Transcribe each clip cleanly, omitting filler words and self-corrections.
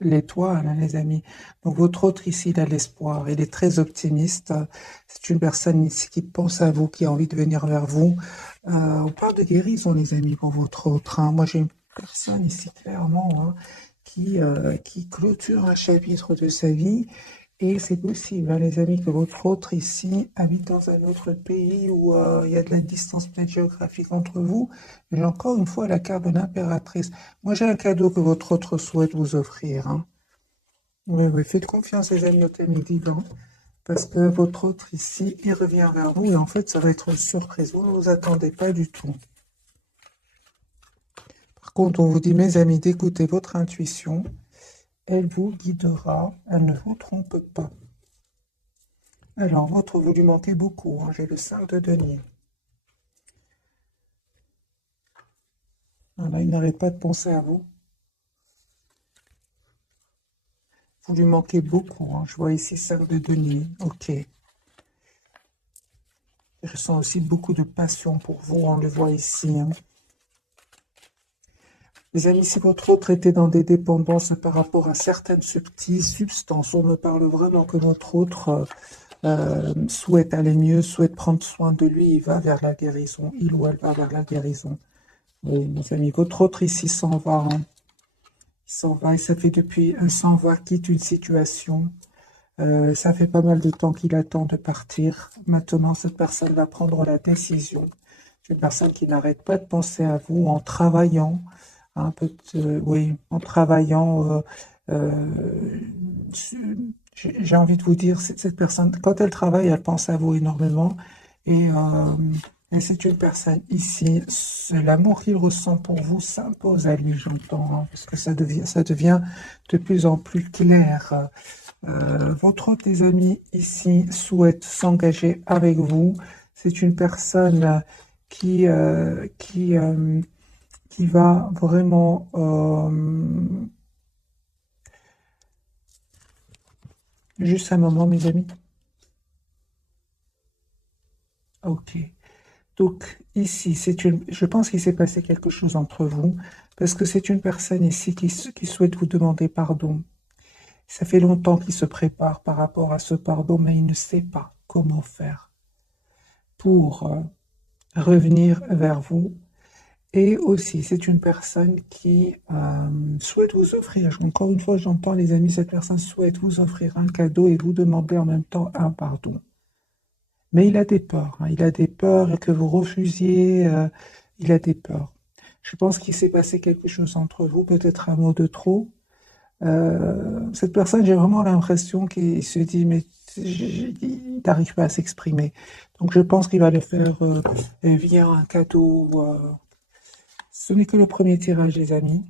l'étoile, hein, les amis. Donc votre autre ici, il a l'espoir, il est très optimiste. C'est une personne ici qui pense à vous, qui a envie de venir vers vous. On parle de guérison, les amis, pour votre autre, hein. Moi, j'ai une personne ici, clairement, hein, qui clôture un chapitre de sa vie. Et c'est possible, hein, les amis, que votre autre ici habite dans un autre pays où il y a de la distance peut-être géographique entre vous. J'ai encore une fois la carte de l'impératrice. Moi, j'ai un cadeau que votre autre souhaite vous offrir, hein. Oui, oui, faites confiance, les amis, au thème divin, parce que votre autre ici, il revient vers vous et en fait, ça va être une surprise. Vous ne vous attendez pas du tout. Par contre, on vous dit, mes amis, d'écouter votre intuition. Elle vous guidera, elle ne vous trompe pas. Alors, votre, vous lui manquez beaucoup, hein. J'ai le 5 de denier. Voilà, il n'arrête pas de penser à vous. Vous lui manquez beaucoup, hein. Je vois ici 5 de denier. Ok. Je ressens aussi beaucoup de passion pour vous, on le voit ici, hein. Les amis, si votre autre était dans des dépendances par rapport à certaines substances, on me parle vraiment que votre autre souhaite aller mieux, souhaite prendre soin de lui, il va vers la guérison, il ou elle va vers la guérison. Oui, mes amis, votre autre ici s'en va, hein. Il s'en va, et ça fait depuis un s'en va, quitte une situation. Ça fait pas mal de temps qu'il attend de partir. Maintenant, cette personne va prendre la décision. C'est une personne qui n'arrête pas de penser à vous en travaillant, un peu, oui, en travaillant. J'ai envie de vous dire, cette personne, quand elle travaille, elle pense à vous énormément. Et, euh, et c'est une personne ici, l'amour qu'il ressent pour vous s'impose à lui, j'entends, hein, parce que ça devient de plus en plus clair. Votre autre des amis ici souhaite s'engager avec vous. C'est une personne qui va vraiment... juste un moment, mes amis. Ok. Donc ici, je pense qu'il s'est passé quelque chose entre vous, parce que c'est une personne ici qui souhaite vous demander pardon. Ça fait longtemps qu'il se prépare par rapport à ce pardon, mais il ne sait pas comment faire pour revenir vers vous. Et aussi, c'est une personne qui souhaite vous offrir, encore une fois, j'entends les amis, cette personne souhaite vous offrir un cadeau et vous demander en même temps un pardon. Mais il a des peurs, hein, il a des peurs que vous refusiez, il a des peurs. Je pense qu'il s'est passé quelque chose entre vous, peut-être un mot de trop. Cette personne, j'ai vraiment l'impression qu'il se dit, mais il n'arrive pas à s'exprimer. Donc je pense qu'il va le faire via un cadeau. Ce n'est que le premier tirage, les amis.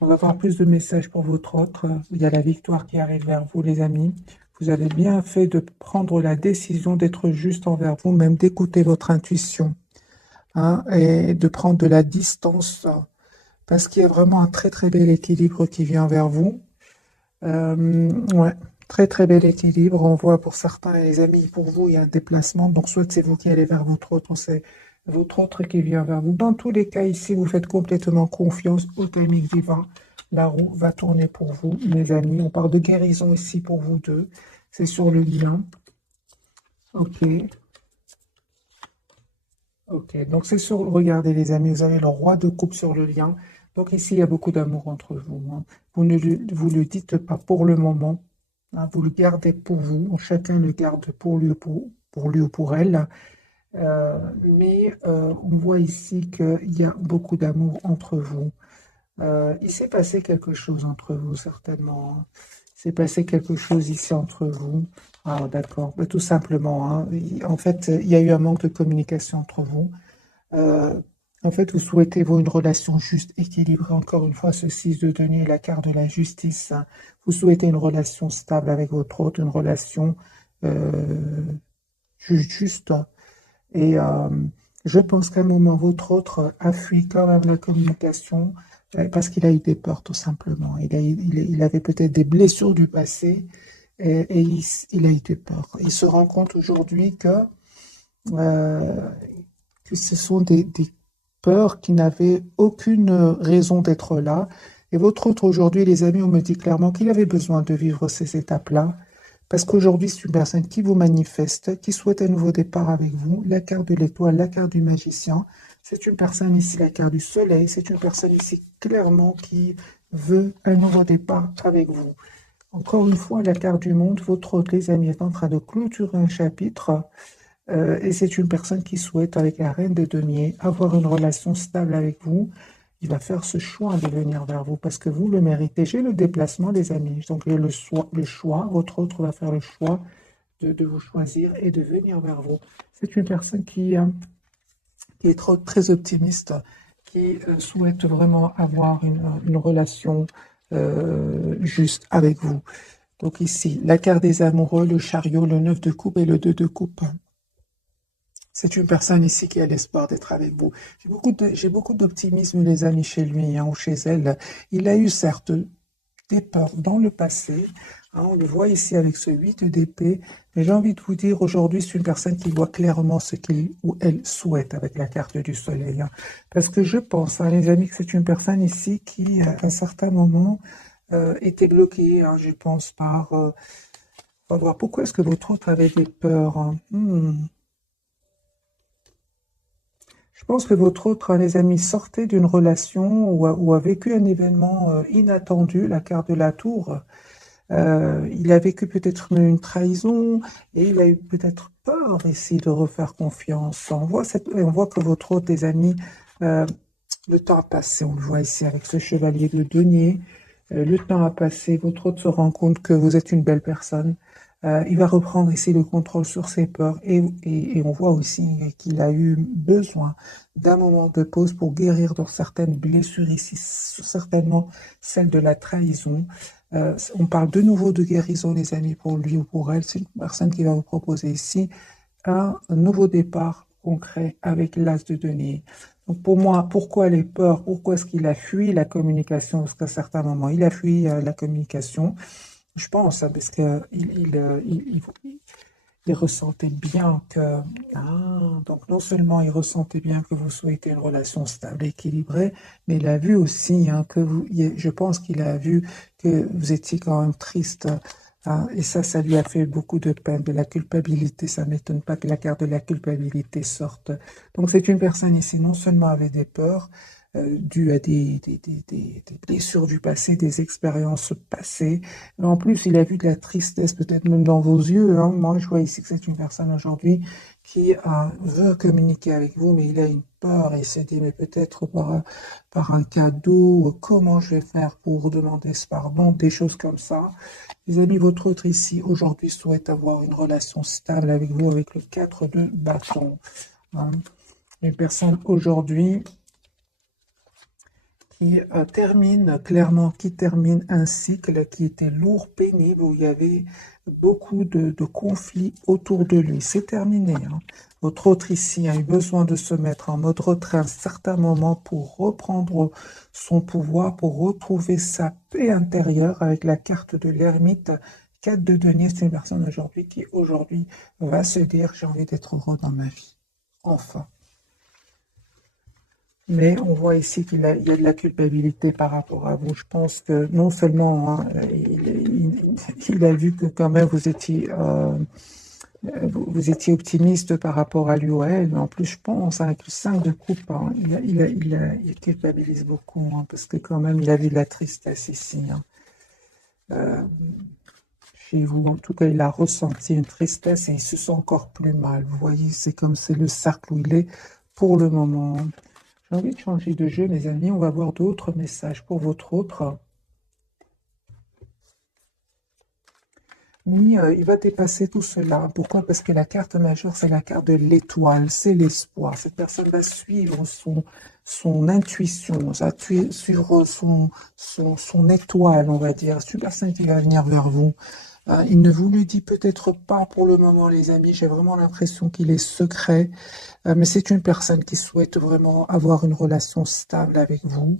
On va avoir plus de messages pour votre autre. Il y a la victoire qui arrive vers vous, les amis. Vous avez bien fait de prendre la décision d'être juste envers vous, même d'écouter votre intuition, hein, et de prendre de la distance, parce qu'il y a vraiment un très très bel équilibre qui vient vers vous. Ouais, très très bel équilibre. On voit pour certains, les amis, pour vous, il y a un déplacement. Donc, soit c'est vous qui allez vers votre autre, c'est votre autre qui vient vers vous. Dans tous les cas, ici, vous faites complètement confiance au timing divin. La roue va tourner pour vous, mes amis. On parle de guérison ici pour vous deux. C'est sur le lien. Ok, ok. Donc, c'est sur. Regardez, les amis, vous avez le roi de coupe sur le lien. Donc, ici, il y a beaucoup d'amour entre vous, hein. Vous le dites pas pour le moment, hein, vous le gardez pour vous. Chacun le garde pour lui, pour lui ou pour elle. Mais on voit ici qu'il y a beaucoup d'amour entre vous. Il s'est passé quelque chose entre vous, certainement, hein. Il s'est passé quelque chose ici entre vous. Ah, d'accord. Bah, tout simplement, hein. En fait, il y a eu un manque de communication entre vous. Euh, En fait, vous souhaitez, vous, une relation juste, équilibrée. Encore une fois, ce 6 de denier, la carte de la justice, hein. Vous souhaitez une relation stable avec votre autre, une relation euh, juste. Et je pense qu'à un moment, votre autre a fui quand même la communication parce qu'il a eu des peurs, tout simplement. Il avait peut-être des blessures du passé et il a eu des peurs. Il se rend compte aujourd'hui euh, que ce sont des peurs qui n'avaient aucune raison d'être là. Et votre autre aujourd'hui, les amis, on me dit clairement qu'il avait besoin de vivre ces étapes-là, parce qu'aujourd'hui, c'est une personne qui vous manifeste, qui souhaite un nouveau départ avec vous. La carte de l'étoile, la carte du magicien. C'est une personne ici, la carte du soleil. C'est une personne ici, clairement, qui veut un nouveau départ avec vous. Encore une fois, la carte du monde, votre autre, les amis, est en train de clôturer un chapitre. Et c'est une personne qui souhaite, avec la reine de denier, avoir une relation stable avec vous. Il va faire ce choix de venir vers vous parce que vous le méritez. J'ai le déplacement, les amis. Donc, j'ai le choix. Votre autre va faire le choix de vous choisir et de venir vers vous. C'est une personne qui est très optimiste, qui souhaite vraiment avoir une relation juste avec vous. Donc ici, la carte des amoureux, le chariot, le 9 de coupe et le 2 de coupe. C'est une personne ici qui a l'espoir d'être avec vous. J'ai beaucoup d'optimisme, les amis, chez lui ou chez elle. Il a eu certes des peurs dans le passé. On le voit ici avec ce 8 d'épée. Mais j'ai envie de vous dire, aujourd'hui, c'est une personne qui voit clairement ce qu'il ou elle souhaite avec la carte du soleil. Parce que je pense, les amis, que c'est une personne ici qui, à un certain moment, était bloquée, je pense, par... on va voir, pourquoi est-ce que votre autre avait des peurs. Je pense que votre autre, les amis, sortait d'une relation ou a vécu un événement inattendu, la carte de la tour. Il a vécu peut-être une trahison et il a eu peut-être peur ici de refaire confiance. On voit que votre autre, des amis, euh, le temps a passé. On le voit ici avec ce chevalier de denier. Le temps a passé. Votre autre se rend compte que vous êtes une belle personne. Il va reprendre ici le contrôle sur ses peurs et on voit aussi qu'il a eu besoin d'un moment de pause pour guérir de certaines blessures ici, certainement celle de la trahison. On parle de nouveau de guérison, les amis, pour lui ou pour elle. C'est une personne qui va vous proposer ici un nouveau départ concret avec l'as de denier. Donc pour moi, pourquoi les peurs? Pourquoi est-ce qu'il a fui la communication? Parce qu'à certains moments, il a fui la communication. Je pense, parce que il ressentait bien que, donc non seulement il ressentait bien que vous souhaitez une relation stable, équilibrée, mais il a vu aussi que je pense qu'il a vu que vous étiez quand même triste, et ça lui a fait beaucoup de peine, de la culpabilité. Ça ne m'étonne pas que la carte de la culpabilité sorte. Donc c'est une personne ici, non seulement avec des peurs, dues à des blessures du passé, des expériences passées, mais en plus, il a vu de la tristesse, peut-être même dans vos yeux. Moi, je vois ici que c'est une personne aujourd'hui qui veut communiquer avec vous, mais il a une peur et il s'est dit, mais peut-être par un cadeau, comment je vais faire pour demander ce pardon, des choses comme ça. Les amis, votre autre ici, aujourd'hui, souhaite avoir une relation stable avec vous, avec le 4 de bâton. Une personne aujourd'hui qui qui termine un cycle qui était lourd, pénible, où il y avait beaucoup de conflits autour de lui. C'est terminé. Votre autre ici a eu besoin de se mettre en mode retrait à un certain moment pour reprendre son pouvoir, pour retrouver sa paix intérieure avec la carte de l'ermite. 4 de denier, c'est une personne aujourd'hui qui aujourd'hui va se dire j'ai envie d'être heureux dans ma vie. Enfin. Mais on voit ici il y a de la culpabilité par rapport à vous. Je pense que non seulement il a vu que quand même vous étiez optimiste par rapport à lui ou à elle, mais en plus je pense avec le 5 de coupe, il culpabilise beaucoup, parce que quand même il a vu de la tristesse ici. Chez vous, en tout cas, il a ressenti une tristesse et il se sent encore plus mal. Vous voyez, c'est comme c'est le cercle où il est pour le moment. J'ai envie de changer de jeu, mes amis. On va voir d'autres messages pour votre autre. Oui, il va dépasser tout cela. Pourquoi? Parce que la carte majeure, c'est la carte de l'étoile, c'est l'espoir. Cette personne va suivre son intuition, va suivre son étoile, on va dire. C'est une personne qui va venir vers vous. Il ne vous le dit peut-être pas pour le moment, les amis. J'ai vraiment l'impression qu'il est secret. Mais c'est une personne qui souhaite vraiment avoir une relation stable avec vous.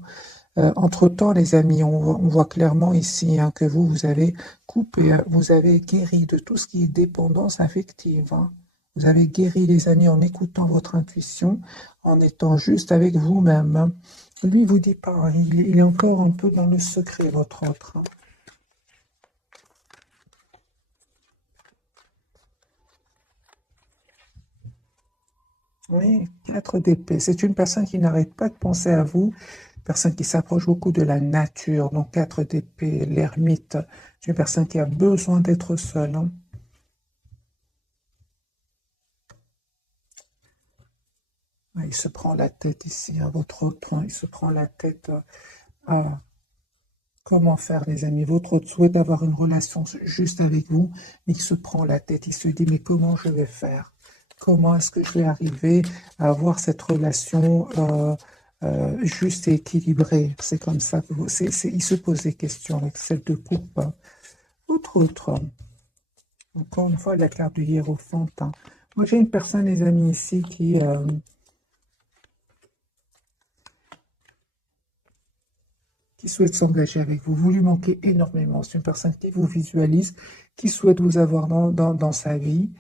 Entre-temps, les amis, on voit clairement ici que vous avez coupé, vous avez guéri de tout ce qui est dépendance affective. Vous avez guéri, les amis, en écoutant votre intuition, en étant juste avec vous-même. Lui, il vous dit pas, hein, il est encore un peu dans le secret, votre autre, hein. Oui, 4 d'épée. C'est une personne qui n'arrête pas de penser à vous, personne qui s'approche beaucoup de la nature. Donc 4 d'épée, l'ermite, c'est une personne qui a besoin d'être seule, hein. Ouais, il se prend la tête ici, à votre autre, hein, il se prend la tête à comment faire, les amis. Votre autre souhaite avoir une relation juste avec vous, mais il se prend la tête, il se dit, mais comment je vais faire? Comment est-ce que je vais arriver à avoir cette relation juste et équilibrée? C'est comme ça que il se pose des questions avec celle de coupe. Autre, encore une fois, la carte du hiérophant, hein. Moi, j'ai une personne, les amis, ici, qui souhaite s'engager avec vous. Vous lui manquez énormément. C'est une personne qui vous visualise, qui souhaite vous avoir dans sa vie,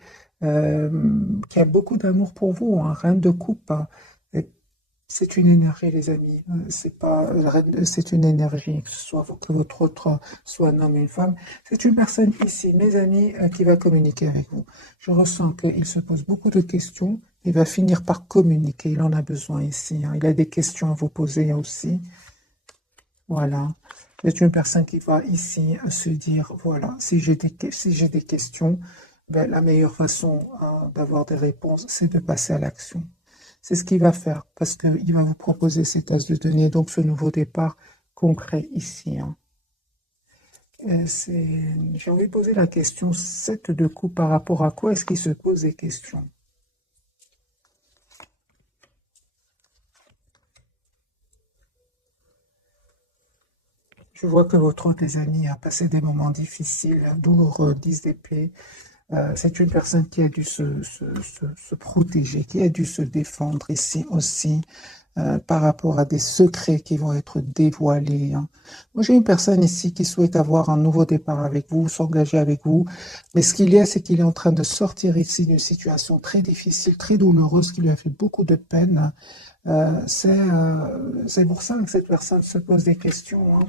qui a beaucoup d'amour pour vous, un reine de coupe, hein. C'est une énergie, les amis. C'est pas, c'est une énergie, que ce soit que votre autre soit un homme ou une femme. C'est une personne ici, mes amis, qui va communiquer avec vous. Je ressens qu'il se pose beaucoup de questions. Il va finir par communiquer. Il en a besoin ici, hein. Il a des questions à vous poser aussi. Voilà. C'est une personne qui va ici se dire, voilà, si j'ai des questions, ben, la meilleure façon d'avoir des réponses, c'est de passer à l'action. C'est ce qu'il va faire, parce qu'il va vous proposer cet as de données, donc ce nouveau départ concret ici, hein. J'ai envie de poser la question, 7 de coups, par rapport à quoi est-ce qu'il se pose des questions? Je vois que votre autre, les amis, a passé des moments difficiles, douloureux, 10 d'épée. C'est une personne qui a dû se protéger, qui a dû se défendre ici aussi, par rapport à des secrets qui vont être dévoilés, hein. Moi, j'ai une personne ici qui souhaite avoir un nouveau départ avec vous, s'engager avec vous, mais ce qu'il y a, c'est qu'il est en train de sortir ici d'une situation très difficile, très douloureuse, qui lui a fait beaucoup de peine. C'est pour ça que cette personne se pose des questions, hein.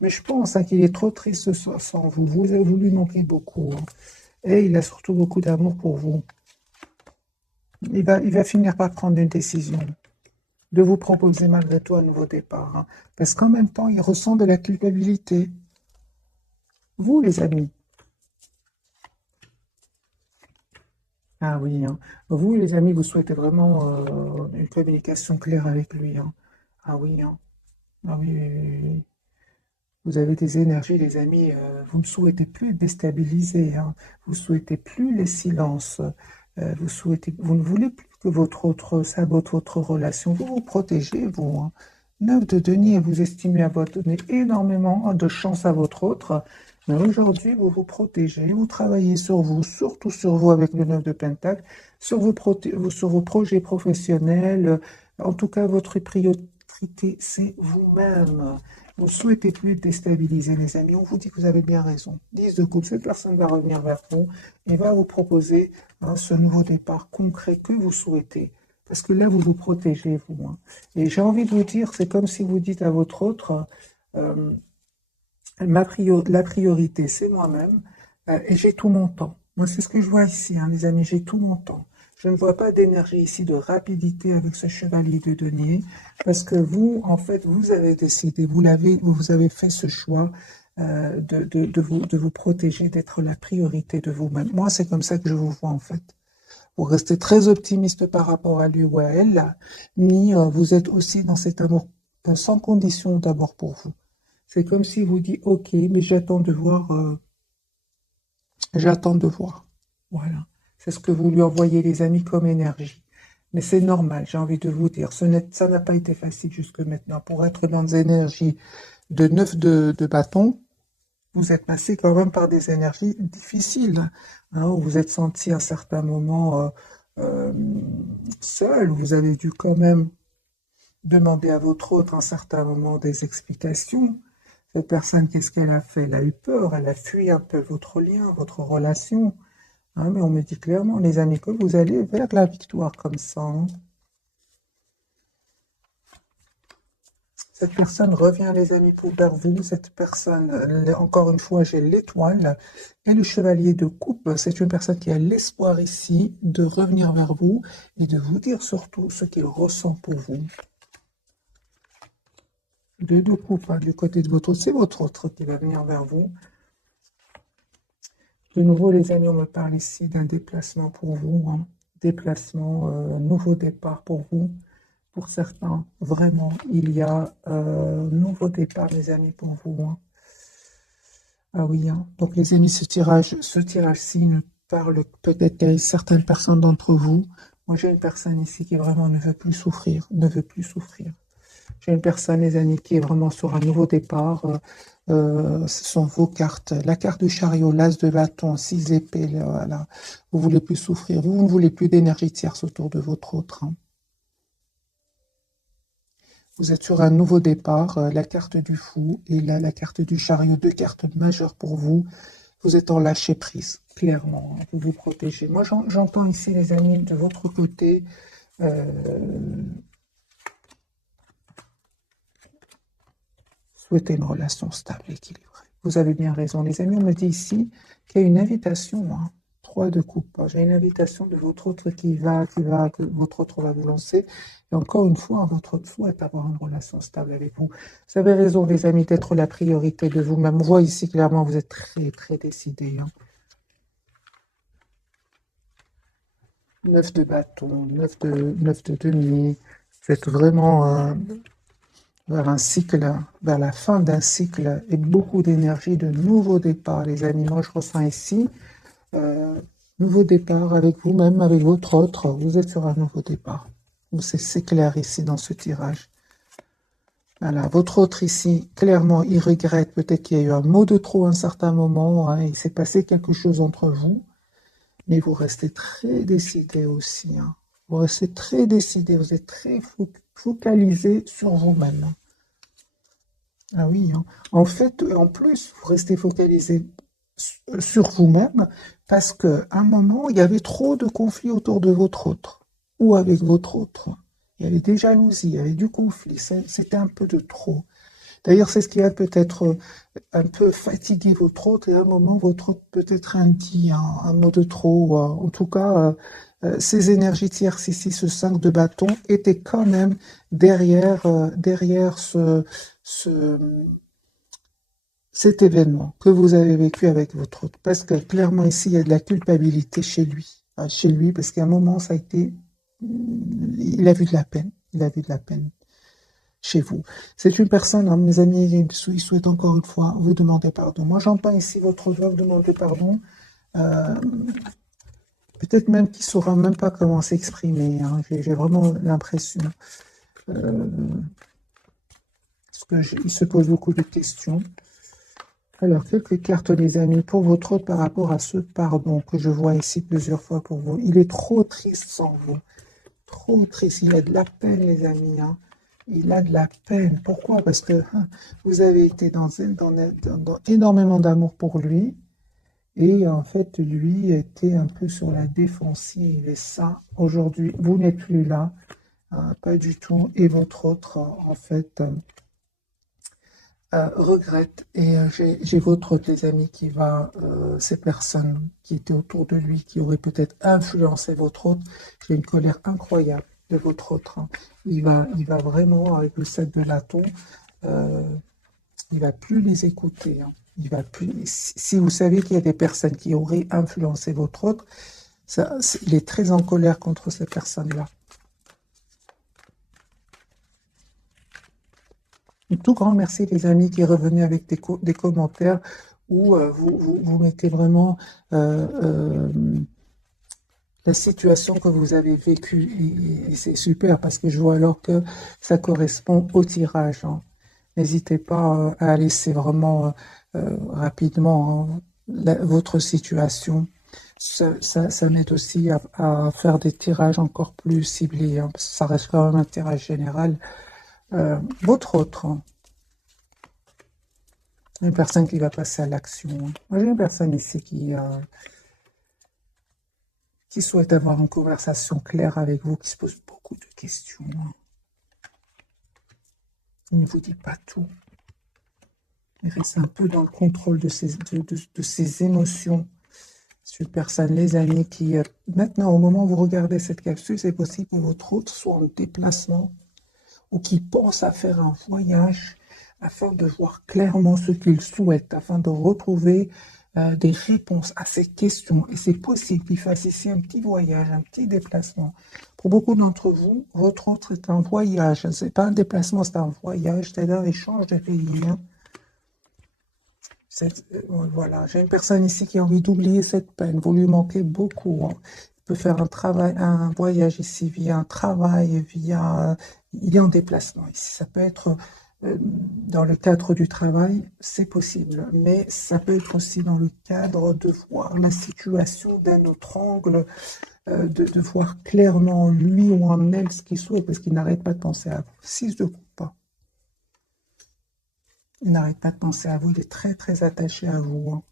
Mais je pense, hein, qu'il est trop triste sans vous. Vous lui manquez beaucoup, hein. Et il a surtout beaucoup d'amour pour vous. Il va finir par prendre une décision, de vous proposer malgré tout un nouveau départ, hein. Parce qu'en même temps, il ressent de la culpabilité. Vous, les amis. Ah oui, hein. Vous, les amis, vous souhaitez vraiment une communication claire avec lui, hein. Ah oui, hein. Ah oui, oui, oui, oui. Vous avez des énergies, les amis. Vous ne souhaitez plus être déstabilisés, hein. Vous ne souhaitez plus les silences. Vous ne voulez plus que votre autre sabote votre relation. Vous vous protégez, vous, hein. 9 de denier, vous estimez avoir donné énormément de chance à votre autre. Mais aujourd'hui, vous vous protégez, vous travaillez sur vous, surtout sur vous avec le 9 de Pentacle, sur vos projets professionnels. En tout cas, votre priorité, c'est vous-même. Vous ne souhaitez plus déstabiliser, les amis. On vous dit que vous avez bien raison. 10 de coupe, cette personne va revenir vers vous et va vous proposer, hein, ce nouveau départ concret que vous souhaitez. Parce que là, vous vous protégez, vous, hein. Et j'ai envie de vous dire, c'est comme si vous dites à votre autre, euh, la priorité, c'est moi-même, et j'ai tout mon temps. Moi, c'est ce que je vois ici, hein, les amis, j'ai tout mon temps. Je ne vois pas d'énergie ici, de rapidité avec ce chevalier de denier, parce que vous, en fait, vous avez décidé, vous avez fait ce choix de vous protéger, d'être la priorité de vous-même. Moi, c'est comme ça que je vous vois, en fait. Vous restez très optimiste par rapport à lui ou à elle, mais vous êtes aussi dans cet amour sans condition d'abord pour vous. C'est comme si vous dites, OK, mais j'attends de voir. Voilà. C'est ce que vous lui envoyez, les amis, comme énergie. Mais c'est normal, j'ai envie de vous dire. Ça n'a pas été facile jusque maintenant. Pour être dans des énergies de 9 de bâton, vous êtes passé quand même par des énergies difficiles, hein, où vous êtes senti à un certain moment euh, seul. Vous avez dû quand même demander à votre autre à un certain moment des explications. Cette personne, qu'est-ce qu'elle a fait? Elle a eu peur, elle a fui un peu votre lien, votre relation, hein, mais on me dit clairement, les amis, que vous allez vers la victoire comme ça, hein. Cette personne revient, les amis, vers vous. Cette personne, encore une fois, j'ai l'étoile et le chevalier de coupe. C'est une personne qui a l'espoir ici de revenir vers vous et de vous dire surtout ce qu'il ressent pour vous. De coupe, hein, du côté de votre autre, c'est votre autre qui va venir vers vous. De nouveau, les amis, on me parle ici d'un déplacement pour vous, hein. Déplacement, nouveau départ pour vous. Pour certains, vraiment, il y a nouveau départ, les amis, pour vous, hein. Ah oui, hein. Donc les amis, ce tirage-ci ne parle peut-être qu'à certaines personnes d'entre vous. Moi, j'ai une personne ici qui vraiment ne veut plus souffrir, ne veut plus souffrir. J'ai une personne, les amis, qui est vraiment sur un nouveau départ. Ce sont vos cartes. La carte du chariot, l'as de bâton, 6 épées, là, voilà. Vous voulez plus souffrir. Vous ne voulez plus d'énergie tierce autour de votre autre, hein. Vous êtes sur un nouveau départ, la carte du fou et là, la carte du chariot, deux cartes majeures pour vous. Vous êtes en lâcher prise, clairement, hein. Vous vous protégez. Moi, j'entends ici, les amis, de votre côté, souhaiter une relation stable, équilibrée. Vous avez bien raison, les amis. On me dit ici qu'il y a une invitation, hein. 3 de coupe. J'ai une invitation de votre autre que votre autre va vous lancer. Et encore une fois, votre souhait avoir une relation stable avec vous. Vous avez raison, les amis, d'être la priorité de vous-même. On voit ici clairement, vous êtes très, très décidés, hein. 9 de bâton, 9 de denier. Vous êtes vraiment vers un cycle, vers la fin d'un cycle et beaucoup d'énergie, de nouveaux départs, les amis. Moi, je ressens ici, nouveau départ avec vous-même, avec votre autre. Vous êtes sur un nouveau départ. C'est clair ici dans ce tirage. Voilà, votre autre ici, clairement, il regrette peut-être qu'il y a eu un mot de trop à un certain moment, hein, il s'est passé quelque chose entre vous, mais vous restez très décidé aussi, hein. Vous restez très décidé, vous êtes très focalisé sur vous-même, hein. Ah oui, hein. En fait, en plus, vous restez focalisé sur vous-même parce qu'à un moment, il y avait trop de conflits autour de votre autre ou avec votre autre. Il y avait des jalousies, il y avait du conflit, c'était un peu de trop. D'ailleurs, c'est ce qui a peut-être un peu fatigué votre autre et à un moment, votre autre peut-être dit un mot de trop. En tout cas, ces énergies tierces ici, ce 5 de bâton, étaient quand même derrière cet événement que vous avez vécu avec votre autre. Parce que clairement, ici, il y a de la culpabilité chez lui. Chez lui, parce qu'à un moment, ça a été... Il a vu de la peine. Il a vu de la peine chez vous. C'est une personne, hein, mes amis, il souhaite encore une fois vous demander pardon. Moi, j'entends ici votre doigt vous demander pardon. Peut-être même qu'il ne saura même pas comment s'exprimer, hein. J'ai vraiment l'impression. Parce qu'il se pose beaucoup de questions. Alors, quelques cartes, les amis, pour votre autre par rapport à ce pardon que je vois ici plusieurs fois pour vous. Il est trop triste sans vous. Trop triste. Il a de la peine, les amis, hein. Il a de la peine. Pourquoi? Parce que vous avez été dans énormément d'amour pour lui. Et en fait, lui était un peu sur la défensive. Et ça, aujourd'hui, vous n'êtes plus là. Pas du tout. Et votre autre, en fait, regrette. Et j'ai votre autre, les amis, qui va, ces personnes qui étaient autour de lui, qui auraient peut-être influencé votre autre. J'ai une colère incroyable de votre autre, hein. Il va vraiment, avec le 7 de bâton, il va plus les écouter, hein. Il va plus. Si vous savez qu'il y a des personnes qui auraient influencé votre autre, il est très en colère contre ces personnes-là. Un tout grand merci, les amis, qui est revenu avec des commentaires où vous mettez vraiment la situation que vous avez vécue. Et c'est super parce que je vois alors que ça correspond au tirage, hein. N'hésitez pas à laisser vraiment rapidement, hein, votre situation. Ça m'aide aussi à faire des tirages encore plus ciblés, hein, parce que ça reste quand même un tirage général. Votre autre, hein, une personne qui va passer à l'action, hein. Moi, j'ai une personne ici qui souhaite avoir une conversation claire avec vous, qui se pose beaucoup de questions, hein. Il ne vous dit pas tout. Il reste un peu dans le contrôle de ses émotions. C'est une personne, les amis, qui, maintenant, au moment où vous regardez cette capsule, c'est possible que votre hôte soit en déplacement ou qui pense à faire un voyage afin de voir clairement ce qu'il souhaite, afin de retrouver des réponses à ces questions. Et c'est possible qu'il fasse ici un petit voyage, un petit déplacement. Pour beaucoup d'entre vous, votre hôte est un voyage. Ce n'est pas un déplacement, c'est un voyage, c'est-à-dire il change de pays. Hein. Voilà, j'ai une personne ici qui a envie d'oublier cette peine. Vous lui manquez beaucoup. Hein. Il peut faire un travail, un voyage ici via un travail, via. Il est en déplacement ici. Ça peut être dans le cadre du travail, c'est possible, mais ça peut être aussi dans le cadre de voir la situation d'un autre angle, de voir clairement lui ou en elle ce qu'il souhaite, parce qu'il n'arrête pas de penser à vous. 6 de coupe. Il n'arrête pas de penser à vous, il est très très attaché à vous. Hein.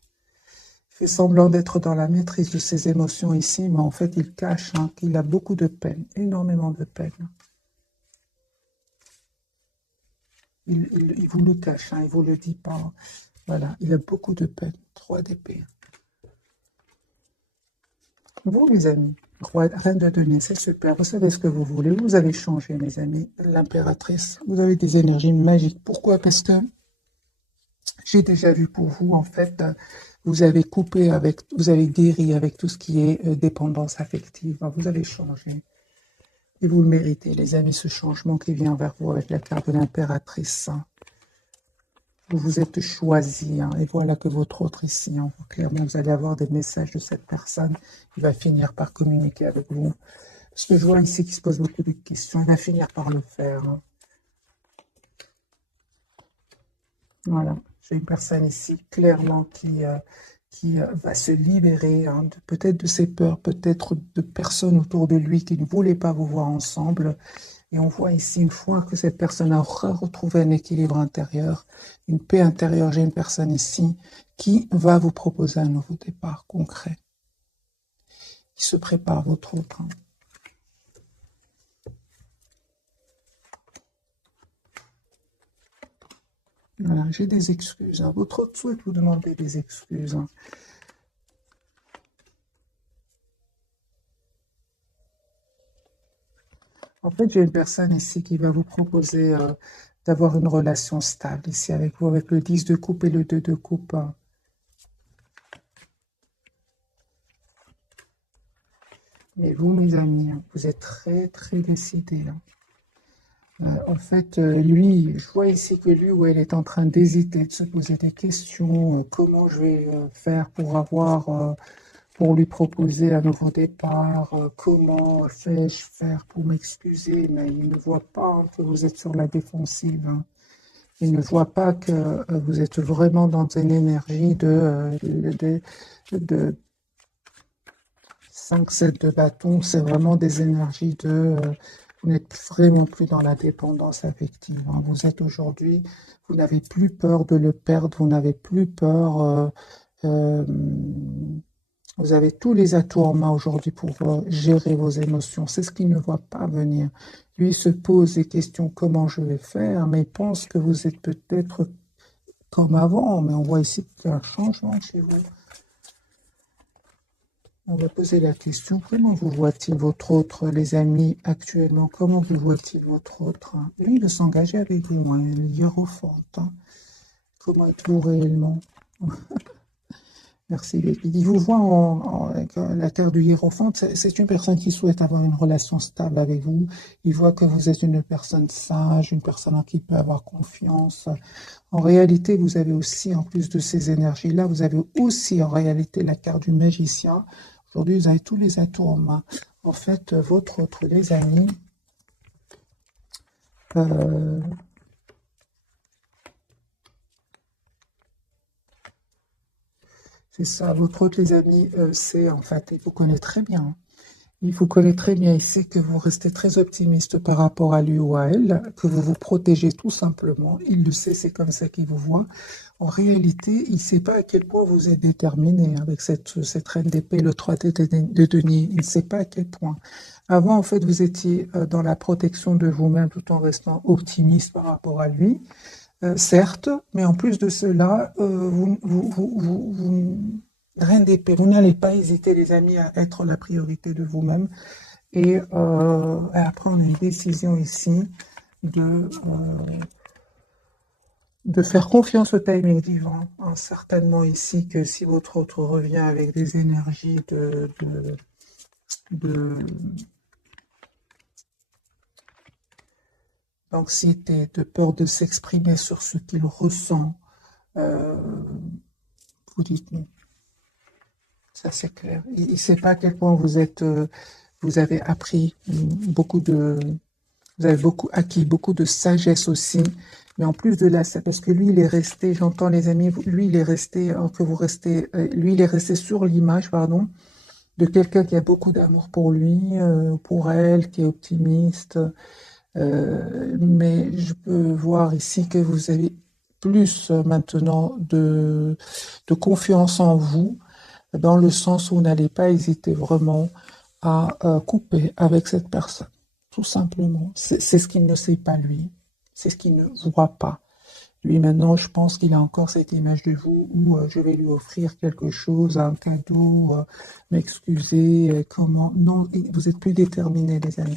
Il fait semblant d'être dans la maîtrise de ses émotions ici, mais en fait il cache qu'il a beaucoup de peine, énormément de peine. Il vous le cache, il ne vous le dit pas. Voilà, il a beaucoup de peine. 3 d'épée. Vous, mes amis, reine de denier, c'est super. Vous savez ce que vous voulez. Vous avez changé, mes amis. L'impératrice, vous avez des énergies magiques. Pourquoi? Parce que j'ai déjà vu pour vous, en fait, vous avez coupé avec, vous avez guéri avec tout ce qui est dépendance affective. Vous avez changé. Et vous le méritez, les amis, ce changement qui vient vers vous avec la carte de l'impératrice. Vous vous êtes choisi, et voilà que votre autre ici, clairement, vous allez avoir des messages de cette personne qui va finir par communiquer avec vous. Parce que je vois ici qu'il se pose beaucoup de questions, il va finir par le faire. Hein. Voilà, j'ai une personne ici, clairement, qui va se libérer, peut-être de ses peurs, peut-être de personnes autour de lui qui ne voulaient pas vous voir ensemble. Et on voit ici, une fois que cette personne aura retrouvé un équilibre intérieur, une paix intérieure, j'ai une personne ici qui va vous proposer un nouveau départ concret. Il se prépare, votre autre. Hein. Voilà, j'ai des excuses. Hein. Votre autre souhaite vous demander des excuses. Hein. En fait, j'ai une personne ici qui va vous proposer d'avoir une relation stable ici avec vous, avec le 10 de coupe et le 2 de coupe. Hein. Mais vous, mes amis, vous êtes très, très décidés. En fait, lui, je vois ici que lui ou elle est en train d'hésiter, de se poser des questions. Comment je vais faire pour pour lui proposer un nouveau départ? Comment fais-je faire pour m'excuser? Mais il ne voit pas que vous êtes sur la défensive. Hein. Il ne voit pas que vous êtes vraiment dans une énergie de 5-7 de bâton. C'est vraiment des énergies vous n'êtes vraiment plus dans la dépendance affective. Hein. Vous êtes aujourd'hui, vous n'avez plus peur de le perdre, vous n'avez plus peur. Vous avez tous les atouts en main aujourd'hui pour gérer vos émotions. C'est ce qu'il ne voit pas venir. Lui se pose des questions, comment je vais faire, mais il pense que vous êtes peut-être comme avant, mais on voit ici qu'il y a un changement chez vous. On va poser la question, comment vous voit-il votre autre, les amis, actuellement? Comment vous voit-il votre autre? Lui, il veut s'engager avec vous, hein, il est hiérophante. Hein. Comment êtes-vous réellement? Merci. Il vous voit avec la carte du hiérophante. C'est une personne qui souhaite avoir une relation stable avec vous. Il voit que vous êtes une personne sage, une personne en qui il peut avoir confiance. En réalité, vous avez aussi, en plus de ces énergies-là, vous avez aussi en réalité la carte du magicien. Aujourd'hui, vous avez tous les atouts en main. En fait, votre autre, les amis, c'est ça, votre autre, les amis, c'est en fait, il vous connaît très bien. Il vous connaît très bien ici que vous restez très optimiste par rapport à lui ou à elle, que vous vous protégez tout simplement. Il le sait, c'est comme ça qu'il vous voit. En réalité, il ne sait pas à quel point vous êtes déterminé avec cette reine d'épée, le 3 de denier. Il ne sait pas à quel point. Avant, en fait, vous étiez dans la protection de vous-même tout en restant optimiste par rapport à lui. Certes, mais en plus de cela, reine d'épée, vous n'allez pas hésiter, les amis, à être la priorité de vous-même et à prendre une décision ici de, euh, de faire confiance au timing divin. Hein, certainement ici que si votre autre revient avec des énergies de- d'anxiété, de peur de s'exprimer sur ce qu'il ressent, euh, vous dites non. Ça, c'est clair. Il ne sait pas à quel point vous avez appris beaucoup de, vous avez beaucoup acquis beaucoup de sagesse aussi. Mais en plus de là, parce que lui, il est resté, j'entends les amis, lui, il est resté, que vous restez, lui, il est resté sur l'image, pardon, de quelqu'un qui a beaucoup d'amour pour lui, pour elle, qui est optimiste. Mais je peux voir ici que vous avez plus maintenant de confiance en vous dans le sens où vous n'allez pas hésiter vraiment à couper avec cette personne, tout simplement. C'est ce qu'il ne sait pas, lui. C'est ce qu'il ne voit pas. Lui, maintenant, je pense qu'il a encore cette image de vous où je vais lui offrir quelque chose, un cadeau, m'excuser, comment. Non, vous êtes plus déterminés, les amis.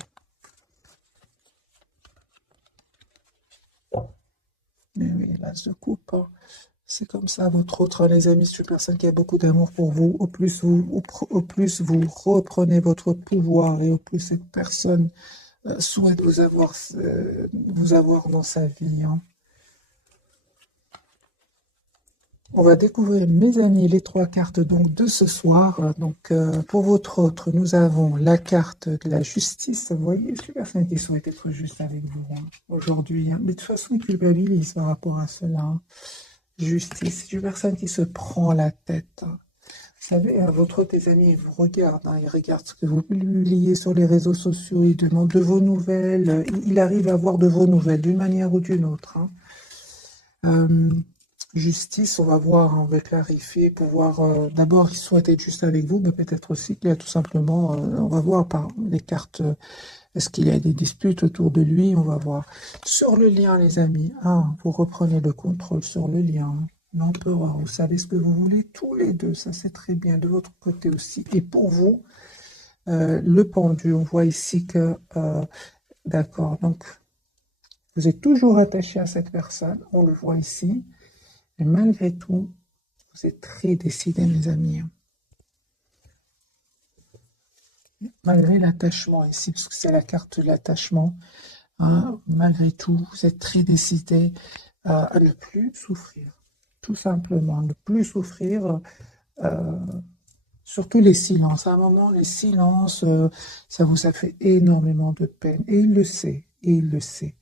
Mais oui, là, se coupe. Hein. C'est comme ça, votre autre, les amis, c'est une personne qui a beaucoup d'amour pour vous. Au plus vous reprenez votre pouvoir et au plus cette personne souhaite vous avoir dans sa vie. Hein. On va découvrir, mes amis, les trois cartes donc de ce soir. Donc, pour votre autre, nous avons la carte de la justice. Vous voyez, c'est une personne qui souhaite être juste avec vous hein, aujourd'hui. Hein. Mais de toute façon, il culpabilise par rapport à cela. Hein. Justice, c'est une personne qui se prend la tête. Hein. Vous savez, votre tes amis, ils vous regardent, hein, ils regardent ce que vous publiez sur les réseaux sociaux, ils demandent de vos nouvelles, il arrive à avoir de vos nouvelles d'une manière ou d'une autre. Hein. Euh, Justice, on va voir, hein, on va clarifier, pouvoir, d'abord, il souhaite être juste avec vous, mais peut-être aussi qu'il y a tout simplement, on va voir par les cartes, est-ce qu'il y a des disputes autour de lui, on va voir. Sur le lien, les amis, hein, vous reprenez le contrôle sur le lien. Hein. L'empereur, vous savez ce que vous voulez tous les deux, ça c'est très bien, de votre côté aussi. Et pour vous, le pendu, on voit ici que, d'accord, donc vous êtes toujours attaché à cette personne, on le voit ici, mais malgré tout, vous êtes très décidé, mes amis. Hein. Malgré l'attachement ici, parce que c'est la carte de l'attachement, hein, malgré tout, vous êtes très décidé à ne plus souffrir. Tout simplement, ne plus souffrir. Euh, Surtout les silences. À un moment, les silences, ça vous a fait énormément de peine. Et il le sait. Et il le sait.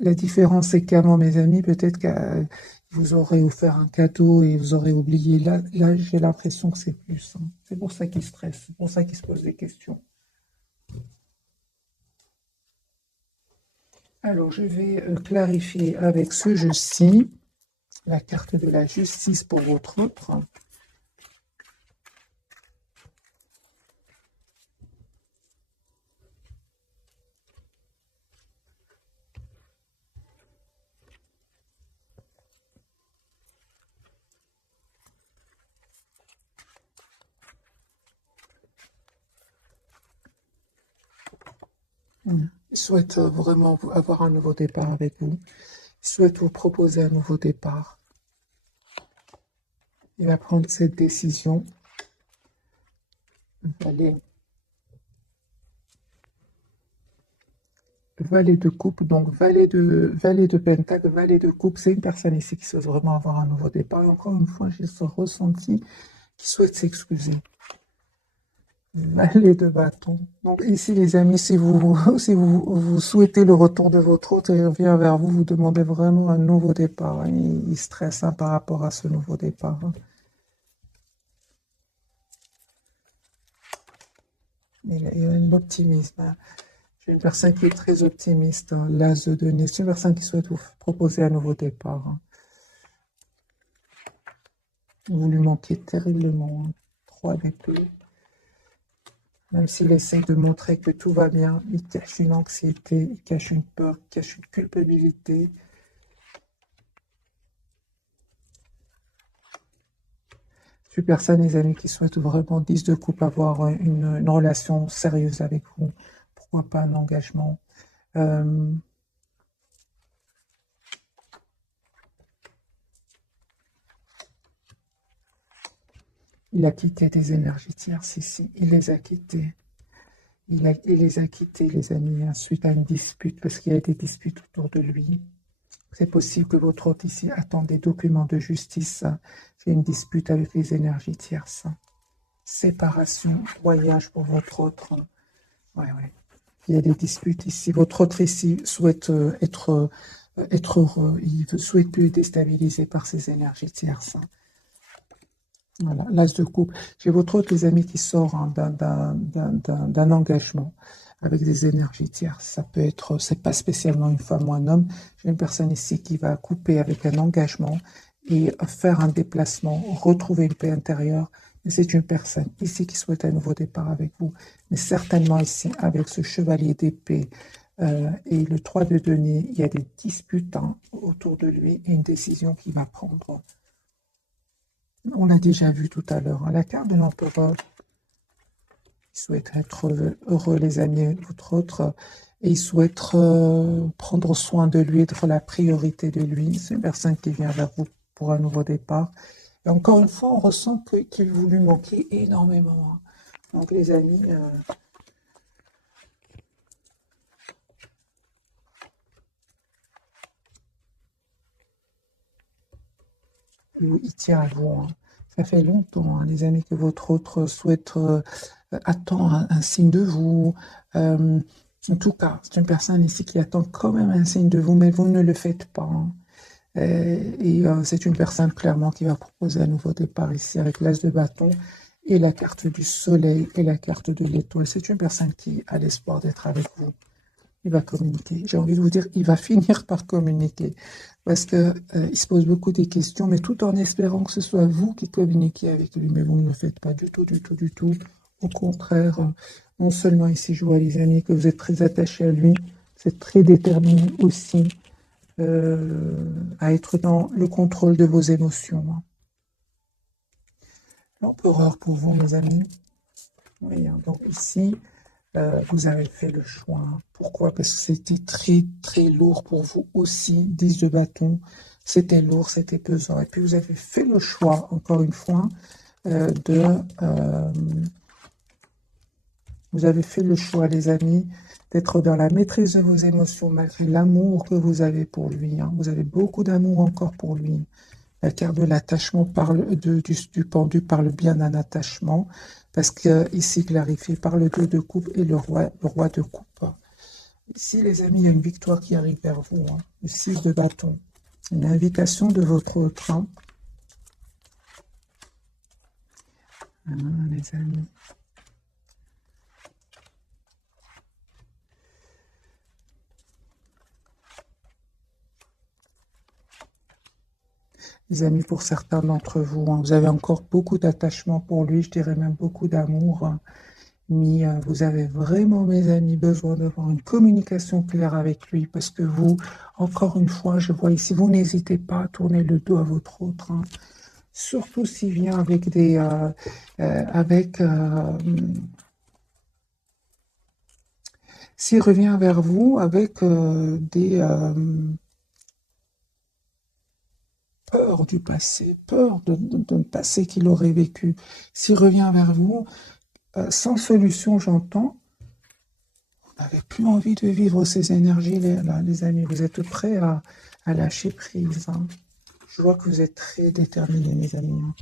La différence, c'est qu'avant, mes amis, peut-être que vous aurez offert un cadeau et vous aurez oublié. Là j'ai l'impression que c'est plus. Hein. C'est pour ça qu'il stresse. C'est pour ça qu'il se pose des questions. Alors, je vais clarifier avec ce jeu-ci la carte de la justice pour votre autre. Il souhaite vraiment avoir un nouveau départ avec vous. Il souhaite vous proposer un nouveau départ. Il va prendre cette décision. Valet, valet de coupe, donc valet de pentacle, valet de coupe. C'est une personne ici qui souhaite vraiment avoir un nouveau départ. Et encore une fois, j'ai ce ressenti qui souhaite s'excuser. Valet de bâton. Donc ici, les amis, si si vous souhaitez le retour de votre hôte, il revient vers vous, vous demandez vraiment un nouveau départ. Hein. Il stresse hein, par rapport à ce nouveau départ. Hein. Il a un optimisme, hein. J'ai une personne qui est très optimiste, hein, l'as de denier. C'est une personne qui souhaite vous proposer un nouveau départ, hein. Vous lui manquez terriblement, hein. 3 d'épée. Même s'il essaie de montrer que tout va bien, il cache une anxiété, il cache une peur, il cache une culpabilité. Une personne, les amis, qui souhaitent vraiment 10 de coupe, avoir une relation sérieuse avec vous. Pourquoi pas un engagement. Euh, il a quitté des énergies tierces ici. Il les a quittées. Il les a quittés, les amis, hein, suite à une dispute, parce qu'il y a des disputes autour de lui. C'est possible que votre hôte ici attend des documents de justice. C'est une dispute avec les énergies tierces. Séparation, voyage pour votre autre. Ouais, ouais. Il y a des disputes ici. Votre autre ici souhaite être heureux. Il ne souhaite plus être déstabilisé par ces énergies tierces. Voilà, l'as de coupe. J'ai votre autre, les amis, qui sort, hein, d'un engagement avec des énergies tierces. Ça peut être, c'est pas spécialement une femme ou un homme. J'ai une personne ici qui va couper avec un engagement et faire un déplacement, retrouver une paix intérieure. Et c'est une personne ici qui souhaite un nouveau départ avec vous. Mais certainement ici, avec ce chevalier d'épée et le 3 de denier, il y a des disputes, hein, autour de lui et une décision qu'il va prendre. On l'a déjà vu tout à l'heure, hein, la carte de l'empereur. Il souhaite être heureux, les amis, votre autre, et il souhaite prendre soin de lui, être la priorité de lui. C'est une personne qui vient vers vous pour un nouveau départ. Et encore une fois, on ressent qu'il vous lui manquez énormément, hein. Donc, les amis, il tient à vous, hein. Ça fait longtemps, hein, les amis, que votre autre souhaite attend un signe de vous. En tout cas, c'est une personne ici qui attend quand même un signe de vous, mais vous ne le faites pas, hein. C'est une personne clairement qui va proposer un nouveau départ ici avec l'as de bâton et la carte du soleil et la carte de l'étoile. C'est une personne qui a l'espoir d'être avec vous. Il va communiquer. J'ai envie de vous dire, il va finir par communiquer parce que il se pose beaucoup de questions, mais tout en espérant que ce soit vous qui communiquez avec lui. Mais vous ne le faites pas du tout, du tout, du tout. Au contraire, non seulement ici, je vois les amis que vous êtes très attachés à lui, vous êtes très déterminés aussi à être dans le contrôle de vos émotions, hein. L'empereur pour vous, mes amis. Oui, hein, donc ici, vous avez fait le choix. Pourquoi? Parce que c'était très, très lourd pour vous aussi, 10 de bâton. C'était lourd, c'était pesant. Et puis, vous avez fait le choix, encore une fois, de... vous avez fait le choix, les amis, d'être dans la maîtrise de vos émotions, malgré l'amour que vous avez pour lui, hein. Vous avez beaucoup d'amour encore pour lui. La carte de l'attachement parle du pendu parle bien d'un attachement, parce que ici clarifié par le 2 de coupe et le roi de coupe. Ici, les amis, il y a une victoire qui arrive vers vous, hein. Le 6 de bâton. Une invitation de votre train. Ah, les amis. Les amis, pour certains d'entre vous, hein, vous avez encore beaucoup d'attachement pour lui, je dirais même beaucoup d'amour, hein. Mais vous avez vraiment, mes amis, besoin d'avoir une communication claire avec lui parce que vous, encore une fois, je vois ici, vous n'hésitez pas à tourner le dos à votre autre, hein. Surtout s'il vient avec s'il revient vers vous avec des peurs du passé, peur d'un passé qu'il aurait vécu. S'il revient vers vous sans solution, j'entends, vous n'avez plus envie de vivre ces énergies-là, les amis. Vous êtes prêts à lâcher prise, hein. Je vois que vous êtes très déterminés, mes amis, hein.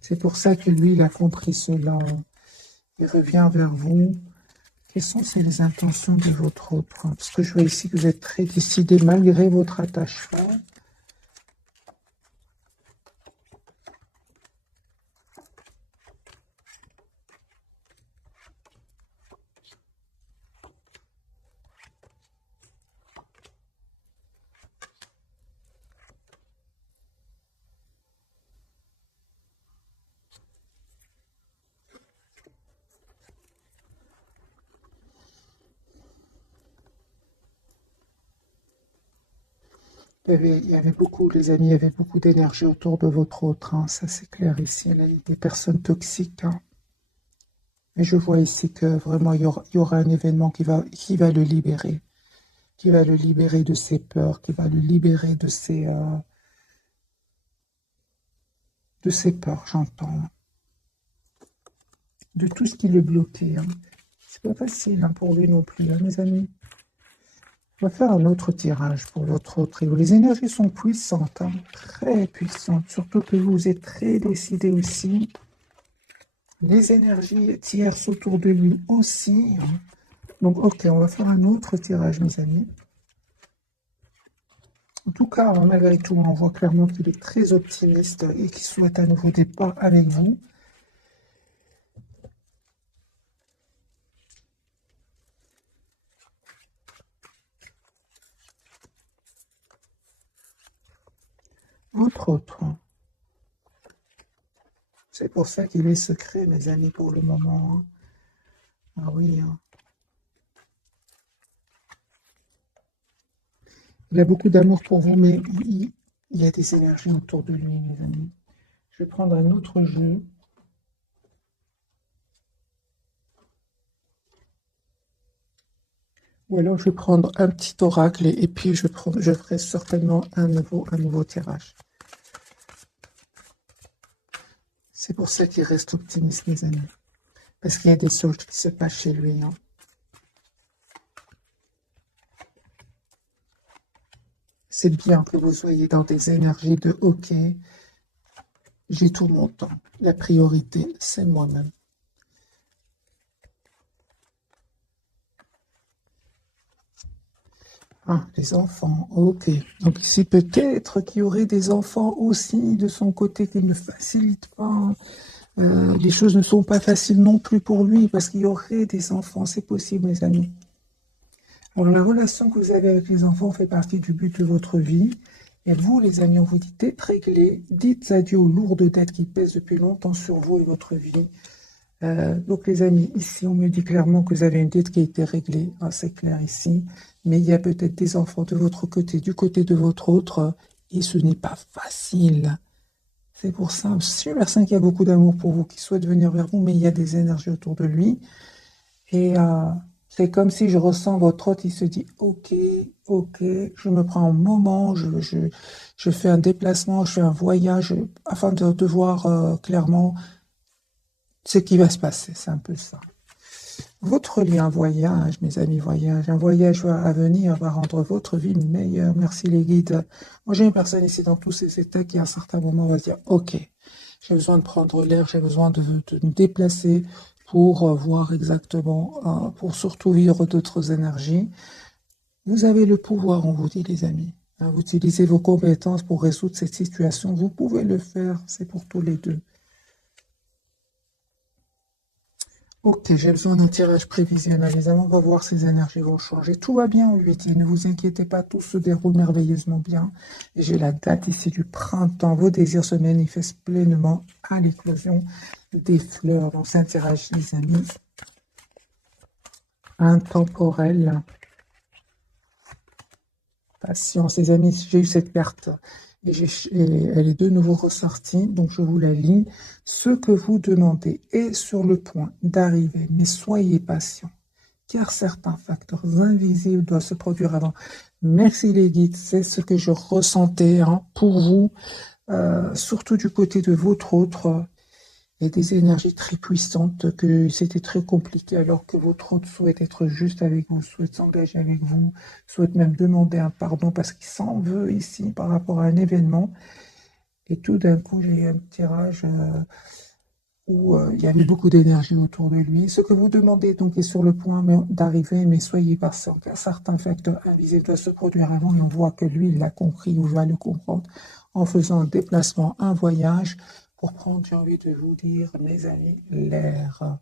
C'est pour ça que lui, il a compris cela, hein. Il revient vers vous. Quelles sont les intentions de votre autre, hein? Parce que je vois ici que vous êtes très décidé malgré votre attachement. Il y avait beaucoup, les amis, il y avait beaucoup d'énergie autour de votre autre, hein, ça c'est clair ici. Elle a des personnes toxiques, hein. Et je vois ici que vraiment il y aura un événement qui va le libérer, qui va le libérer de ses peurs, qui va le libérer de ses peurs, j'entends, de tout ce qui le bloquait, hein. C'est pas facile, hein, pour lui non plus, hein, mes amis. On va faire un autre tirage pour votre trio. Les énergies sont puissantes, hein, très puissantes, surtout que vous êtes très décidé aussi. Les énergies tierces autour de lui aussi, hein. Donc, ok, on va faire un autre tirage, mes amis. En tout cas, malgré tout, on voit clairement qu'il est très optimiste et qu'il souhaite un nouveau départ avec vous. Entre autres. C'est pour ça qu'il est secret, mes amis, pour le moment, hein. Ah oui, hein. Il a beaucoup d'amour pour vous, mais il y a des énergies autour de lui, mes amis. Je vais prendre un autre jeu. Ou alors je vais prendre un petit oracle et puis je ferai certainement un nouveau tirage. C'est pour ça qu'il reste optimiste, mes amis. Parce qu'il y a des choses qui se passent chez lui, hein. C'est bien que vous soyez dans des énergies de OK, j'ai tout mon temps. La priorité, c'est moi-même. Ah, les enfants, ok. Donc ici, peut-être qu'il y aurait des enfants aussi de son côté qui ne facilitent pas. Les choses ne sont pas faciles non plus pour lui parce qu'il y aurait des enfants. C'est possible, mes amis. Alors, la relation que vous avez avec les enfants fait partie du but de votre vie. Et vous, les amis, on vous dit d'être réglés. Dites adieu aux lourdes dettes qui pèsent depuis longtemps sur vous et votre vie. Donc, les amis, ici, on me dit clairement que vous avez une dette qui a été réglée. Ah, c'est clair ici. Mais il y a peut-être des enfants de votre côté, du côté de votre autre. Et ce n'est pas facile. C'est pour ça. Je suis une personne qui a beaucoup d'amour pour vous, qui souhaite venir vers vous, mais il y a des énergies autour de lui. Et c'est comme si je ressens votre hôte, il se dit, ok, ok, je me prends un moment, je fais un déplacement, je fais un voyage, afin de voir clairement ce qui va se passer. C'est un peu ça. Votre lien voyage, mes amis, voyage, un voyage à venir va rendre votre vie meilleure. Merci les guides. Moi, j'ai une personne ici dans tous ces états qui, à un certain moment, va se dire, ok, j'ai besoin de prendre l'air, j'ai besoin de me déplacer pour voir exactement, pour surtout vivre d'autres énergies. Vous avez le pouvoir, on vous dit, les amis. Vous utilisez vos compétences pour résoudre cette situation. Vous pouvez le faire, c'est pour tous les deux. Ok, j'ai besoin d'un tirage prévisionnel. Les amants, on va voir si ces énergies vont changer. Tout va bien, on lui dit. Ne vous inquiétez pas, tout se déroule merveilleusement bien. Et j'ai la date ici du printemps. Vos désirs se manifestent pleinement à l'éclosion des fleurs. On s'interagit, les amis. Intemporel. Patience, les amis. J'ai eu cette carte. Et elle est de nouveau ressortie, donc je vous la lis. Ce que vous demandez est sur le point d'arriver, mais soyez patient, car certains facteurs invisibles doivent se produire avant. Merci les guides, c'est ce que je ressentais, hein, pour vous, surtout du côté de votre autre. Il y a des énergies très puissantes que c'était très compliqué alors que votre autre souhaite être juste avec vous, souhaite s'engager avec vous, souhaite même demander un pardon parce qu'il s'en veut ici par rapport à un événement. Et tout d'un coup, j'ai eu un tirage où il y avait beaucoup d'énergie autour de lui. Ce que vous demandez donc est sur le point d'arriver, mais soyez patient, car certains facteurs invisibles doivent se produire avant et on voit que lui, il l'a compris ou va le comprendre en faisant un déplacement, un voyage pour prendre, j'ai envie de vous dire, mes amis, l'air.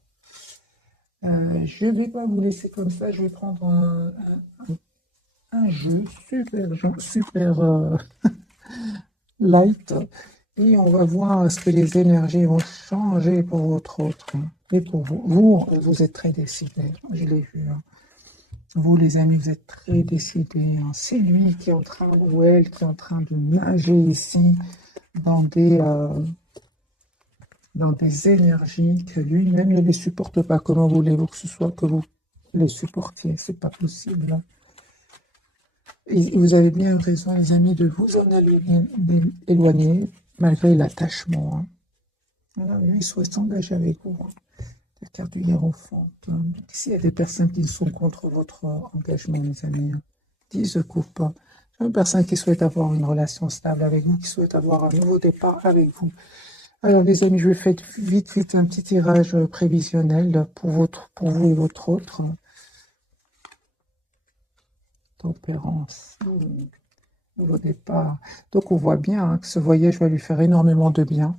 Je ne vais pas vous laisser comme ça, je vais prendre un jeu super light et on va voir est-ce que les énergies vont changer pour votre autre et pour vous. Vous êtes très décidé, je l'ai vu, hein. Vous, les amis, vous êtes très décidés, hein. C'est lui qui est en train, ou elle, qui est en train de nager ici dans dans des énergies que lui-même ne les supporte pas. Comment voulez-vous que ce soit que vous les supportiez? C'est pas possible, hein. Et vous avez bien raison, les amis, de vous en éloigner, malgré l'attachement, hein. Alors, lui, il souhaite s'engager avec vous, hein. La carte du hiérophante, hein. Donc, ici, il y a des personnes qui sont contre votre engagement, les amis, hein. 10 de coupe, hein. Une personne qui souhaite avoir une relation stable avec vous, qui souhaite avoir un nouveau départ avec vous. Alors, les amis, je vais faire vite un petit tirage prévisionnel pour vous et votre autre. Tempérance. Nouveau départ. Donc, on voit bien, hein, que ce voyage va lui faire énormément de bien.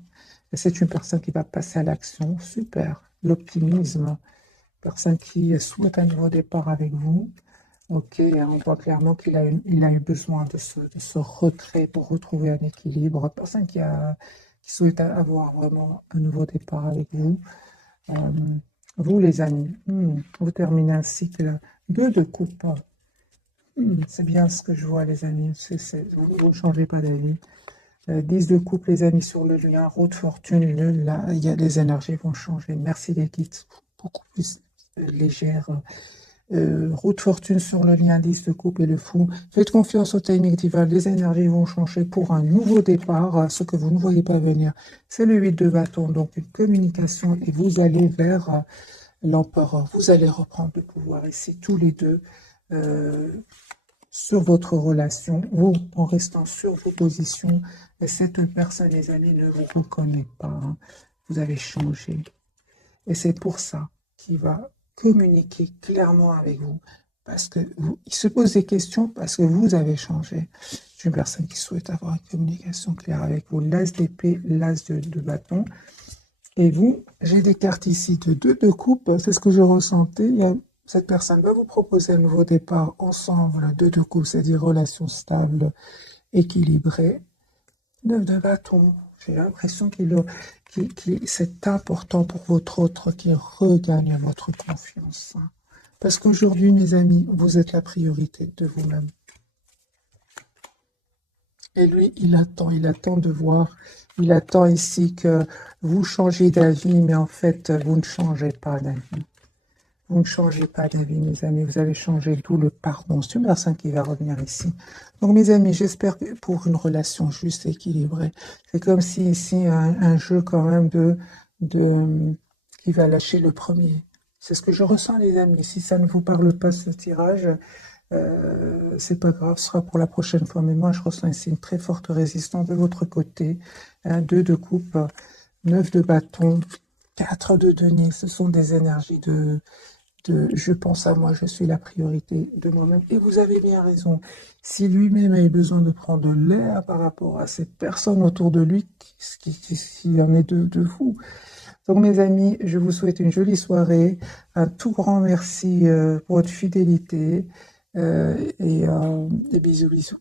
Et c'est une personne qui va passer à l'action. Super. L'optimisme. Personne qui souhaite un nouveau départ avec vous. Ok, on voit clairement qu'il a, il a eu besoin de ce retrait pour retrouver un équilibre. Personne qui souhaite avoir vraiment un nouveau départ avec vous. Vous, les amis, vous terminez un cycle. 2 de coupe. C'est bien ce que je vois, les amis. Vous ne changez pas d'avis. 10 de coupe, les amis, sur le lien. Roue de fortune, là, il y a les énergies vont changer. Merci les guides, beaucoup plus légères. Roue de fortune sur le lien 10 de coupe et le fou. Faites confiance au timing divin. Les énergies vont changer pour un nouveau départ. Ce que vous ne voyez pas venir, c'est le 8 de bâton. Donc une communication et vous allez vers l'empereur. Vous allez reprendre le pouvoir ici tous les deux. Sur votre relation, vous en restant sur vos positions, et cette personne, les amis, ne vous reconnaît pas, hein. Vous avez changé. Et c'est pour ça qu'il va communiquer clairement avec vous. Parce que il se pose des questions parce que vous avez changé. C'est une personne qui souhaite avoir une communication claire avec vous. L'as d'épée, l'as de bâton. Et vous, j'ai des cartes ici de 2 de coupe. C'est ce que je ressentais. Cette personne va vous proposer un nouveau départ ensemble, 2 de coupe, c'est-à-dire relation stable, équilibrée. 9 de bâton, j'ai l'impression c'est important pour votre autre qu'il regagne votre confiance, hein. Parce qu'aujourd'hui, mes amis, vous êtes la priorité de vous-même. Et lui, il attend de voir, il attend ici que vous changez d'avis, mais en fait, vous ne changez pas d'avis. Vous ne changez pas d'avis, mes amis, vous avez changé, d'où le pardon. C'est une personne qui va revenir ici. Donc, mes amis, j'espère que pour une relation juste et équilibrée, c'est comme si ici, un jeu quand même qui va lâcher le premier. C'est ce que je ressens, les amis. Si ça ne vous parle pas, ce tirage, c'est pas grave, ce sera pour la prochaine fois. Mais moi, je ressens ici une très forte résistance de votre côté. 2 de coupe, 9 de bâton, 4 de denier. Ce sont des énergies je pense à moi, je suis la priorité de moi-même. Et vous avez bien raison. Si lui-même a eu besoin de prendre l'air par rapport à cette personne autour de lui, s'il en est de vous. Donc mes amis, je vous souhaite une jolie soirée. Un tout grand merci pour votre fidélité. Et bisous, bisous.